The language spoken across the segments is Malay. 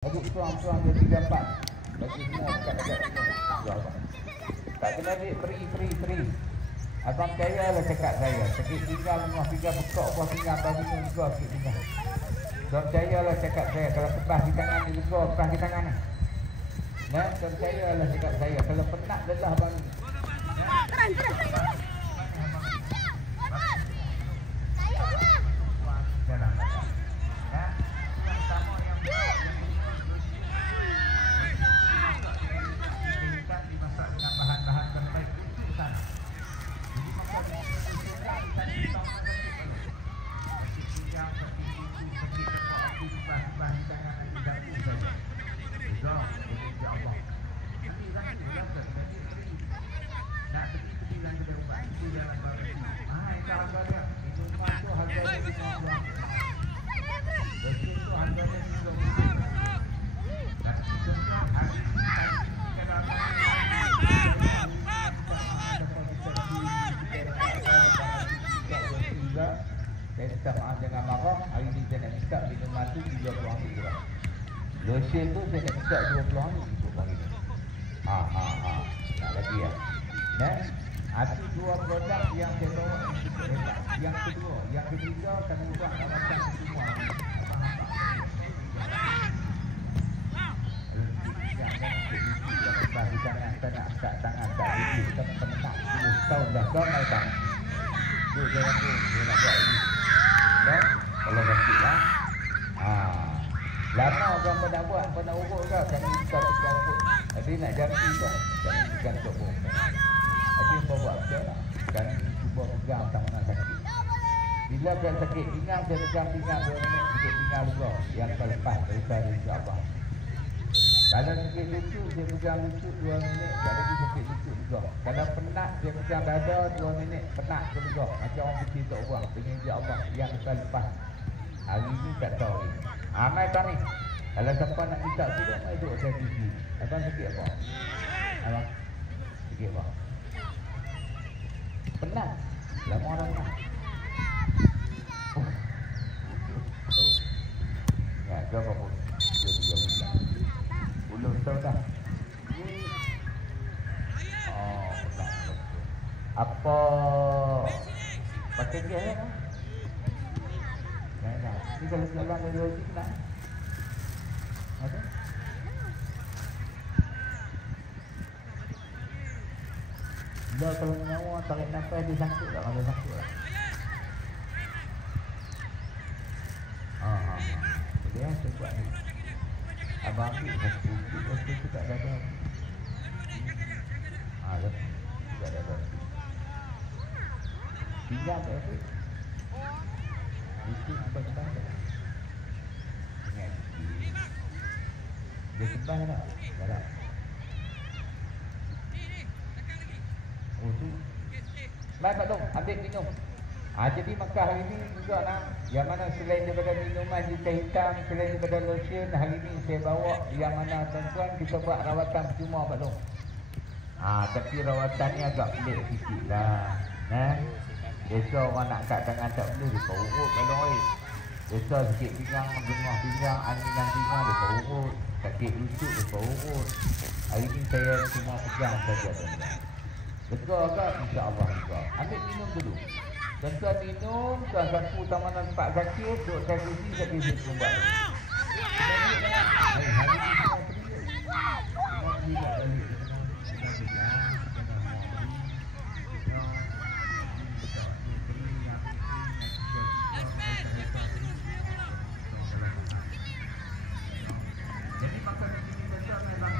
Bagi tuang-tuang dia 3-4. Bagi semua dekat-dekat. Tak kena ambil free. Abang percaya lah cakap saya. Sakit tinggal rumah pinggang bekok buah pinggang bagi tu juga sakit tinggal. Abang percaya lah cakap saya. Kalau kebah di tangan dia juga, kebah di tangan ni. Nah, abang percaya lah cakap saya. Kalau penat lelah abang ni. Saya minta maaf jangan marah. Hari ni saya nak minta minuman tu 30 ringgit juga. Lotion tu saya nak minta 20 ringgit untuk hari ni. Nak lagi ya. Ada dua produk yang saya bawa yang kedua. Yang ketiga kami buat kawasan semua. Bagi tangan saya nak angkat tangan tak gigi. Kita pernah 10 tahun dah kau mai tak. Tu jangan tu dia nak buat ini. Dan kalau ganti lah. Lama orang pernah buat, pernah urut ke? Kami minta tukang urut. Jadi nak ganti ke? Kami gantuk pun. Jadi apa buat macam lah. Kami cuba pegang tak mana sakit. Bila saya sakit pinggang, saya pegang pinggang 2 minit. Sakit pinggang juga. Yang terlepas daripada insyaAllah. Kalau sakit lutut, saya pegang lutut 2 minit. Tak lagi sakit lutut juga. Kalau penat, saya pegang dada 2 minit. Penat tu juga. Macam orang kecil tak buang. Dengan insyaAllah yang terlepas. Hari ni tak tahu ni. Mai tak ni. Kalau siapa nak minta suruh, mai duduk saya gigi. Abang sakit apa? Abang? Sakit apa? Penat. Lama orang penat. Ya, berapa pun? 2-3 bulan. Belum tahu dah. Penat. Apa? Pakai dia kan? Ni kalau jalan dari roti kena. Ada? Dah kalau nyawa tarik nafas dia sangkut tak? Kalau sangkut lah. Boleh lah saya buat ni. Abang ambil satu tu tak ada. Tak ada. Pinggang tak ada. Itu sebab sebab ingat dia sebab tak? Tak. Oh tu baik Pak Dong, ambil minum. Jadi maka hari ni juga nak yang mana selain daripada minuman juta hitam, selain daripada lotion, hari ni saya bawa yang mana tuan-tuan kita buat rawatan percuma Pak Dong. Tapi rawatannya agak pelik sikit lah. Biasa orang nak kat tangan tak boleh, dia urut kalau biasa sikit pinggang, menggengah pinggang, angingan pinggang, dia urut. Sakit lutut, dia urut. Hari ni saya cuma pegang saja. Betul ke? InsyaAllah juga. Ambil minum dulu. Tuan-tuan minum, tuan sapu tamanan tempat sakit, duduk saya kursi, saya kisah sumbat. Hari ni semua teriak. Semua teriak balik. Jadi maka di sini tuan-tuan memang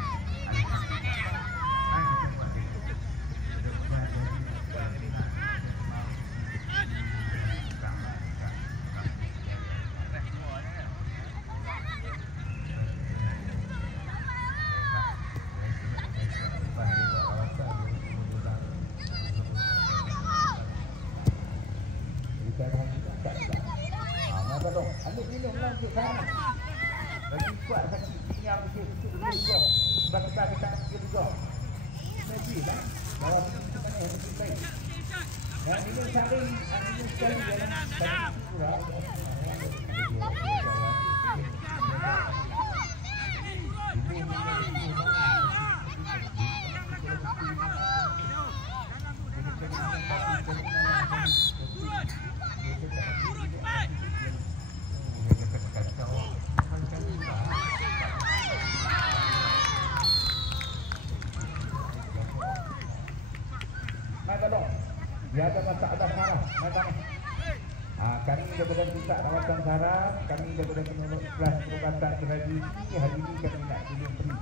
ambil minum lah untuk sana. Bagi kuat sakit pinggang sikit untuk dulu juga. Sebab kita sikit juga. Nanti lah. Bawa pergi mana yang lebih baik. Dan minum saling, minum sekali dalam kurang. tiada masalah saraf. Macam ni. Kami daripada pusat rawatan saraf, kami daripada penolong kelas perubatan tradisi, hari ini kami nak tolong free.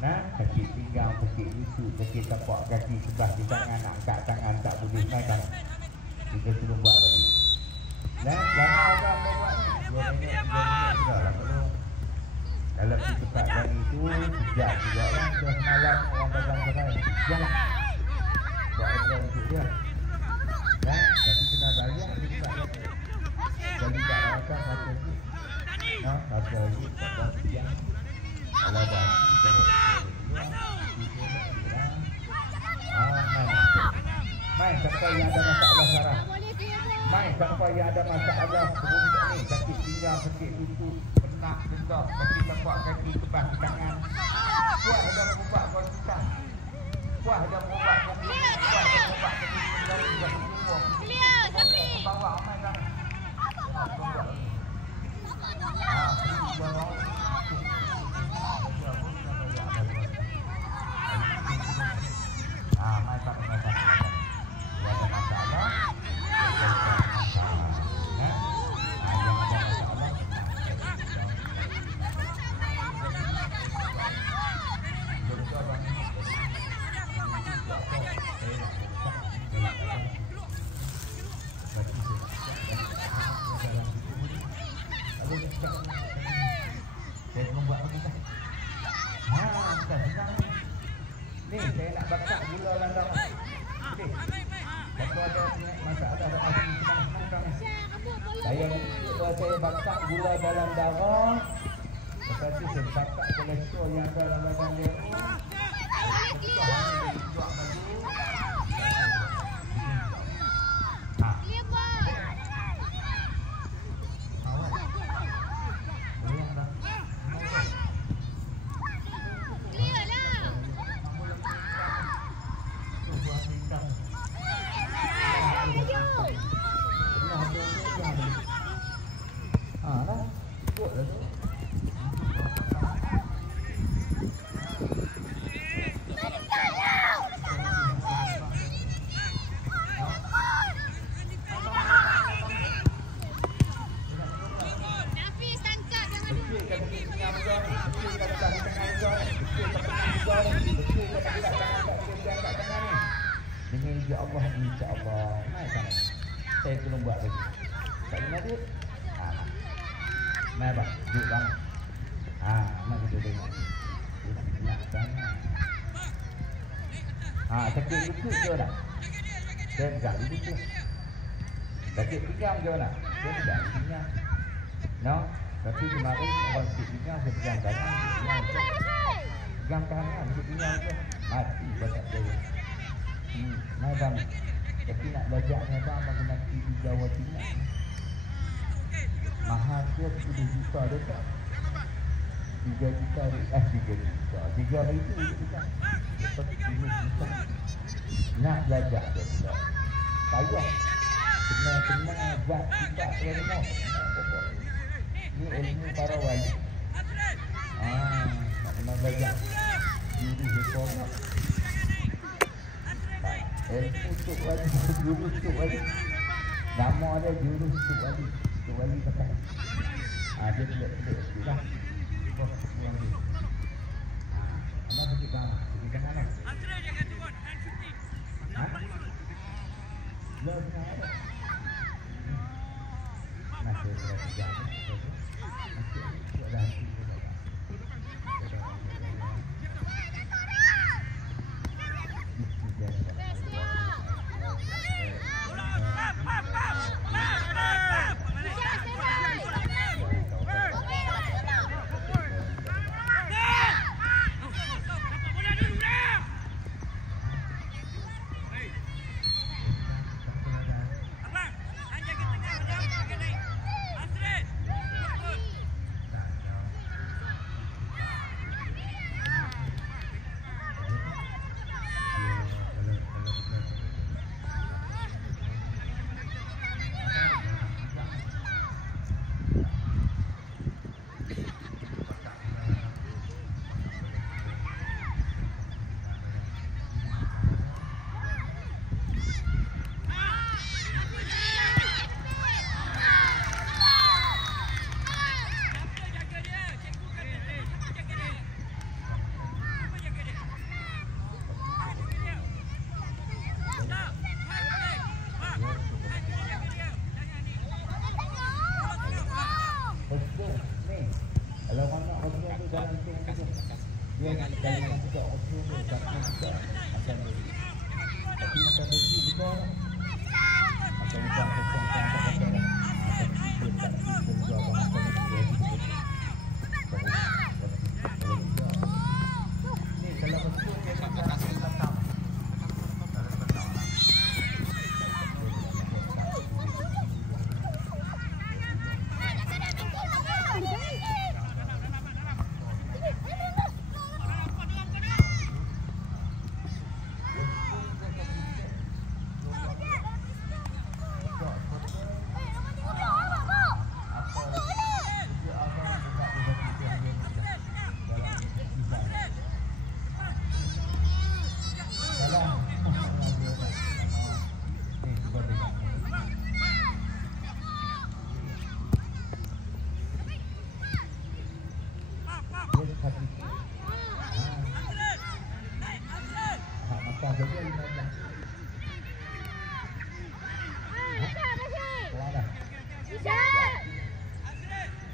Nah, sakit pinggang, sakit lutut, sakit tapak kaki, sebelah di tangan, angkat tangan tak boleh makan. Kita suruh buat lagi. Nah, lama orang buat ni. 2 minit sudah lah kalau. Dalam tempat kami itu sejak juga lah. Dah semalam orang datang serai. Sejak buat apa untuk dia. Nah, tapi kena bayar di tempat kami. Jadi tak rawatan rasa ni. Nah, rasa ni tak ada siang. Kalau dah kita main siapa yang ada masalah saraf. Main siapa yang ada masalah perut ni, sakit pinggang, sakit lutut, penak, bengkak, sakit tapak kaki, kebas tangan. Kuat ada ubat kau kita. Kuat ada ubat kau kita. Kuat ada ubat kau kita. Clear, tapi bawa main dah. Main tak masalah. Ada masalah. Ni saya nak bakar gula landang. Okey. Kalau ada masalah ada asin senang-senang ni. Saya bakar gula dalam darah. Lepas tu saya bakar kolesterol yang ada dalam badan dia. Dengan insya-Allah, insya-Allah. Saya belum buat lagi. Tak ada duit. Nah, bang, duit bang. Nak kita tengok. Nak sangat. Sakit lutut je dah. Saya pegang lutut. Sakit pinggang je dah. Saya pegang pinggang. No, tapi kemarin orang sakit pinggang saya pegang tangan. Pegang tangan, sakit pinggang je. Mati bapak saya. Madam, tapi nak belajar ni abang kena pergi di Jawa Timur. Mahal dia 10 juta dia tak? 3 juta dia. 3 juta. 3 ribu dia tak? Lepas 10 juta. Nak belajar dia tak? Payah. Kena buat kita kena. Ni ilmu para wali. Nak kena belajar. Jurus hukum. Tuk Wali, jurus Tuk Wali. Nama dia jurus Tuk Wali. Tuk Wali pakai. Dia pelik-pelik sikit lah. Bos pulang dia. Abang pergi bang. Pergi kanan lah. Dah tengah ada. Masih dah sejak. Masih ada hati. dalam tu dia dalam juga oknum tu tak juga akan tapi macam bagi juga akan bukan kosong tak ada akan dia tak juga akan dia ni kalau betul dia akan tetap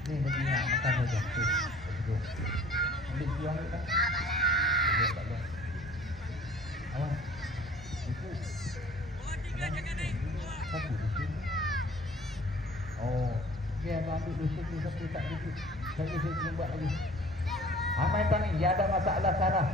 ni bagi nak makan saja. Ambil jual ni kan. Dia tak boleh. Awak. Itu. Satu dusun. Oh, dia nak ambil dusun tu satu tak dusun. Saya belum buat lagi. Amai tani, dia ada masalah saraf.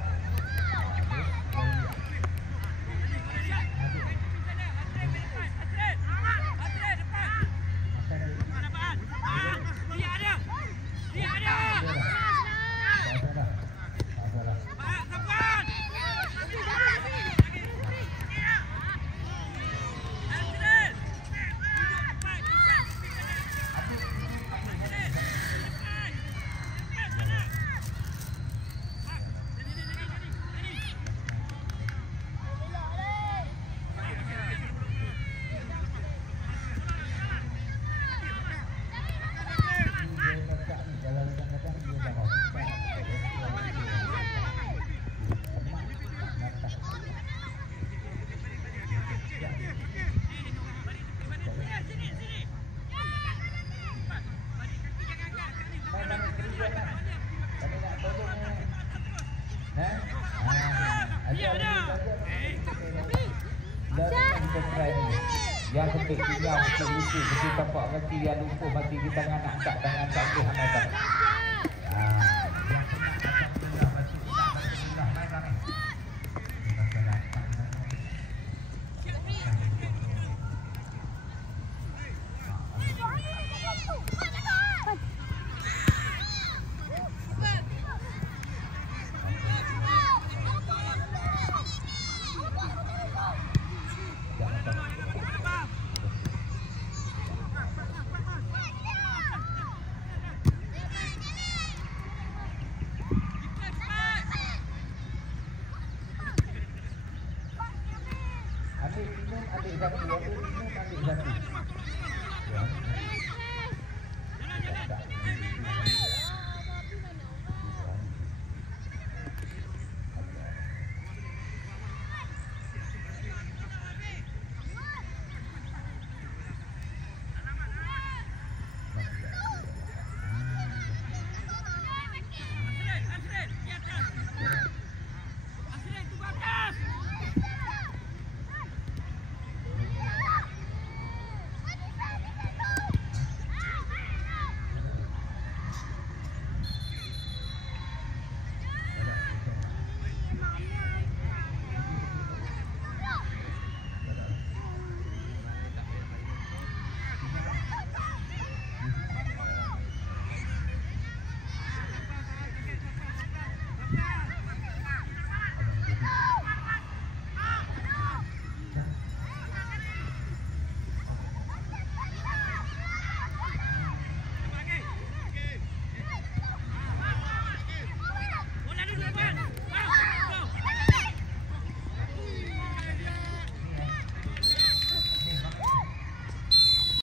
Yang penting tinggal mesti lucu, mesti tapak kaki yang lupa mati di tangan nak tak tangan tak boleh